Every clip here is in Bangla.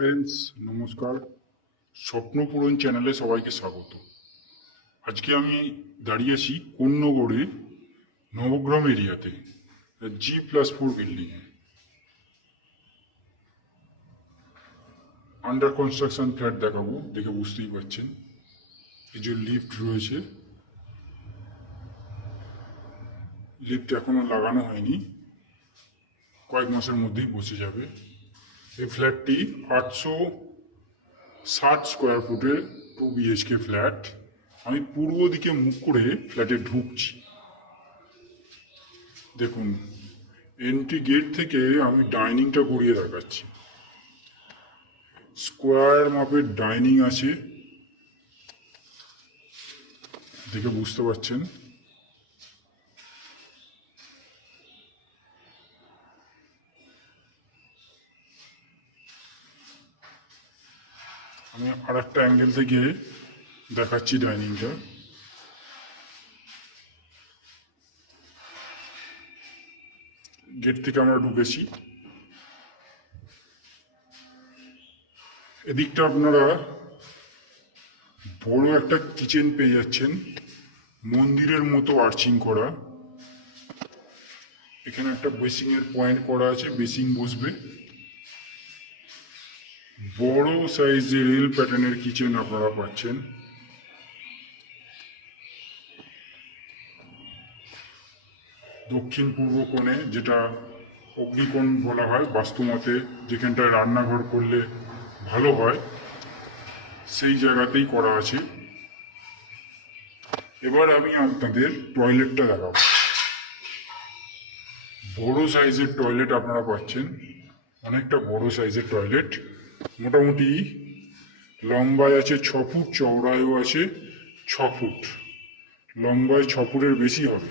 ফ্রেন্ডস, নমস্কার। স্বপ্নপূরণ চ্যানেলে সবাইকে স্বাগত। আজকে আমি দাঁড়িয়ে আছি কোন্নগরে নবগ্রাম এরিয়াতে G+4 বিল্ডিংয়ে। আন্ডার কনস্ট্রাকশন ফ্ল্যাট দেখাবো, দেখে বুঝতেই পারছেন। এই যে লিফট রয়েছে, লিফট এখনো লাগানো হয়নি, কয়েক মাসের মধ্যেই বসে যাবে। এই ফ্ল্যাটটি 860 স্কোয়ার ফুটের 2 BHK ফ্ল্যাট। আমি পূর্ব দিকে মুখ করে ফ্ল্যাটে ঢুকছি। দেখুন, এন্ট্রি গেট থেকে আমি ডাইনিংটা ঘুরিয়ে দেখাচ্ছি। স্কোয়ার মাপের ডাইনিং আছে, দেখে বুঝতে পারছেন। আমি আর একটা অ্যাঙ্গেল থেকে দেখাচ্ছি ডাইনিংটা। গেট থেকে আমরা ঢুকেছি। এদিকটা আপনারা বড় একটা কিচেন পেয়ে যাচ্ছেন, মন্দিরের মতো আর্চিং করা। এখানে একটা বেসিংয়ের পয়েন্ট করা আছে, বেসিং বসবে। বড় সাইজের রেল প্যাটার্নের কিচেন আপনারা পাচ্ছেন। দক্ষিণ পূর্ব কোণে, যেটা অগ্নিকোণ বলা হয় বাস্তুমতে, যেখানটায় রান্নাঘর করলে ভালো হয়, সেই জায়গাতেই করা আছে। এবার আমি আপনাদের টয়লেটটা দেখাবো। বড় সাইজের টয়লেট আপনারা পাচ্ছেন, অনেকটা বড় সাইজের টয়লেট। মোটামুটি লম্বায় আছে 6 ফুট, চওড়ায়ও আছে 6 ফুট। লম্বায় 6 ফুটের বেশি হবে।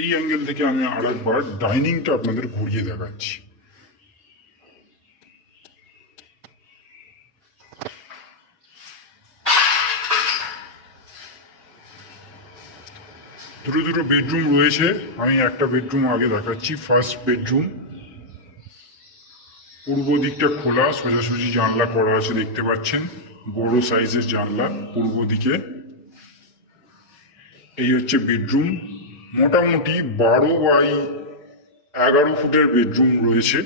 এই অ্যাঙ্গেল থেকে আমি আরেকবার ডাইনিংটা আপনাদের ঘুরিয়ে দেখাচ্ছি। দুটো বেডরুম রয়েছে, আমি একটা বেডরুম আগে দেখাচ্ছি। ফার্স্ট বেডরুম, পূর্ব দিকটা খোলা, সোজাসুজি জানলা করা আছে, দেখতে পাচ্ছেন। বড় সাইজের জানলা পূর্ব দিকে। এই হচ্ছে বেডরুম। মোটামুটি 12x11 ফুটের বেডরুম রয়েছে।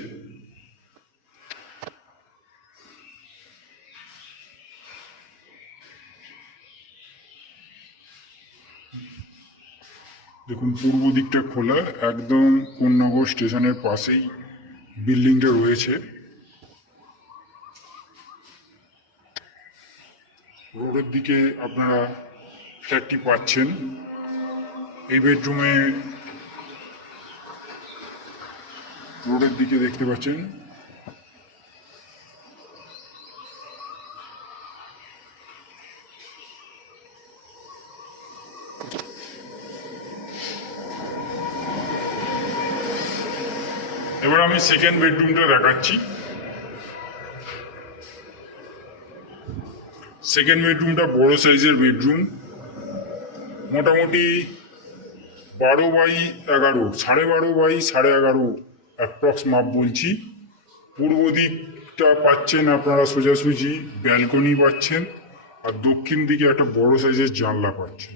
দেখুন, পূর্ব দিকটা খোলা, একদম কোন্নগর স্টেশনের পাশেই বিল্ডিংটা রয়েছে। রোডের দিকে আপনারা ফ্ল্যাটটি পাচ্ছেন। এই বেডরুমে রোডের দিকে দেখতে পাচ্ছেন। এবার আমি সেকেন্ড বেডরুমটা দেখাচ্ছি। সেকেন্ড বেডরুমটা বড় সাইজের বেডরুম, মোটামুটি 12x11, 12.5x11 অ্যাপ্রক্স মাপ বলছি। পূর্ব দিকটা পাচ্ছেন আপনারা সোজাসুজি ব্যালকনি পাচ্ছেন, আর দক্ষিণ দিকে একটা বড় সাইজের জানলা পাচ্ছেন।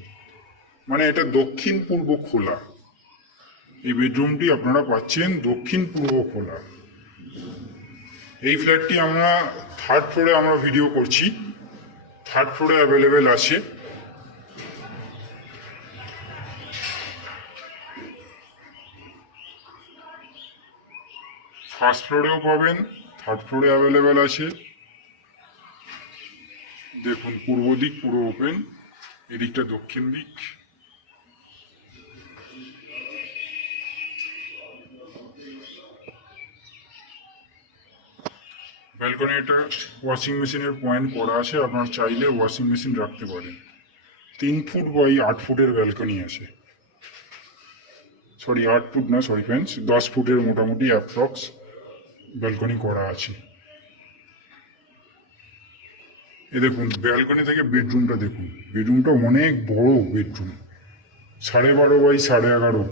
মানে এটা দক্ষিণ পূর্ব খোলা। এই বেডরুমটি আপনারা পাচ্ছেন দক্ষিণ পূর্ব খোলা। এই ফ্ল্যাটটি আমরা থার্ড ফ্লোরে আমরা ভিডিও করছি, থার্ড ফ্লোরে অ্যাভেলেবেল আছে। ফার্স্ট ফ্লোরেও পাবেন, থার্ড ফ্লোরে অ্যাভেলেবেল আছে। দেখুন, পূর্ব দিক পুরো ওপেন, এদিকটা দক্ষিণ দিক। ব্যালকনি একটা ওয়াশিং মেশিনের পয়েন্ট করা আছে, আপনার চাইলে ওয়াশিং মেশিন রাখতে পারেন। 3 ফুট বাই 8 ফুটের ব্যালকনি আছে। সরি, 8 ফুট না, সরি ফ্রেন্ডস, 10 ফুটের মোটামুটি অ্যাপ্রক্স ব্যালকনি করা আছে। এ দেখুন, ব্যালকনি থেকে বেডরুমটা দেখুন। বেডরুমটা অনেক বড় বেডরুম, 12.5x11।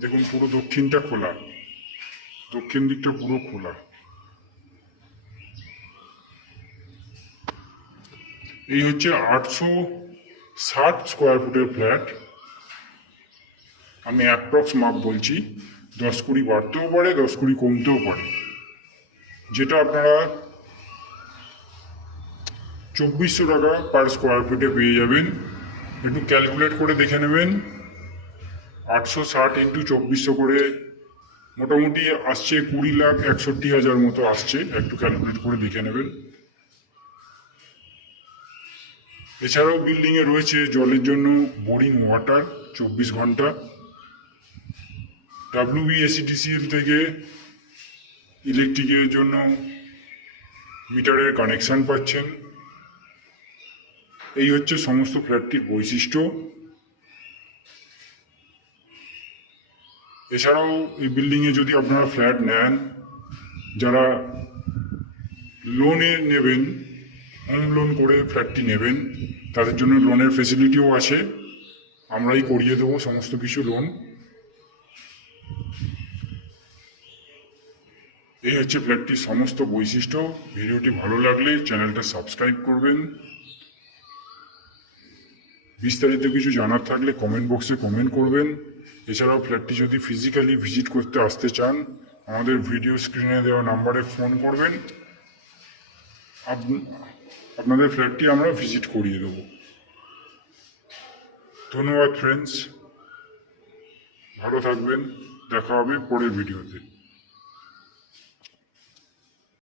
দেখুন পুরো দক্ষিণটা খোলা, দক্ষিণ দিকটা পুরো খোলা। এই হচ্ছে 860 স্কোয়ার ফুটের ফ্ল্যাট। আমি অ্যাপ্রক্স মাপ বলছি, 10-20 বাড়তেও পারে, 10-20 কমতেও পারে। যেটা আপনারা 2400 টাকা পার স্কোয়ার ফিটে পেয়ে যাবেন। একটু ক্যালকুলেট করে দেখে নেবেন, 860 ইন্টু 2400 করে মোটামুটি আসছে 20,61,000 মতো আসছে। একটু ক্যালকুলেট করে দেখে নেবেন। এছাড়াও বিল্ডিংয়ে রয়েছে জলের জন্য বোরিং ওয়াটার 24 ঘন্টা। WBSETCL থেকে ইলেকট্রিকের জন্য মিটারের কানেকশন পাচ্ছেন। এই হচ্ছে সমস্ত ফ্ল্যাটটির বৈশিষ্ট্য। এছাড়াও এই বিল্ডিংয়ে যদি আপনারা ফ্ল্যাট নেন, যারা লোনে নেবেন, হোম লোন করে ফ্ল্যাটটি নেবেন, তাদের জন্য লোনের ফেসিলিটিও আছে। আমরাই করিয়ে দেবো সমস্ত কিছু লোন। এই হচ্ছে ফ্ল্যাটটির সমস্ত বৈশিষ্ট্য। ভিডিওটি ভালো লাগলে চ্যানেলটা সাবস্ক্রাইব করবেন। বিস্তারিত কিছু জানার থাকলে কমেন্ট বক্সে কমেন্ট করবেন। এছাড়াও ফ্ল্যাটটি যদি ফিজিক্যালি ভিজিট করতে আসতে চান, আমাদের ভিডিও স্ক্রিনে দেওয়া নাম্বারে ফোন করবেন। আপনাদের ফ্ল্যাটটি আমরা ভিজিট করিয়ে দেব। ধন্যবাদ ফ্রেন্ডস, ভালো থাকবেন। দেখা হবে পরের ভিডিওতে।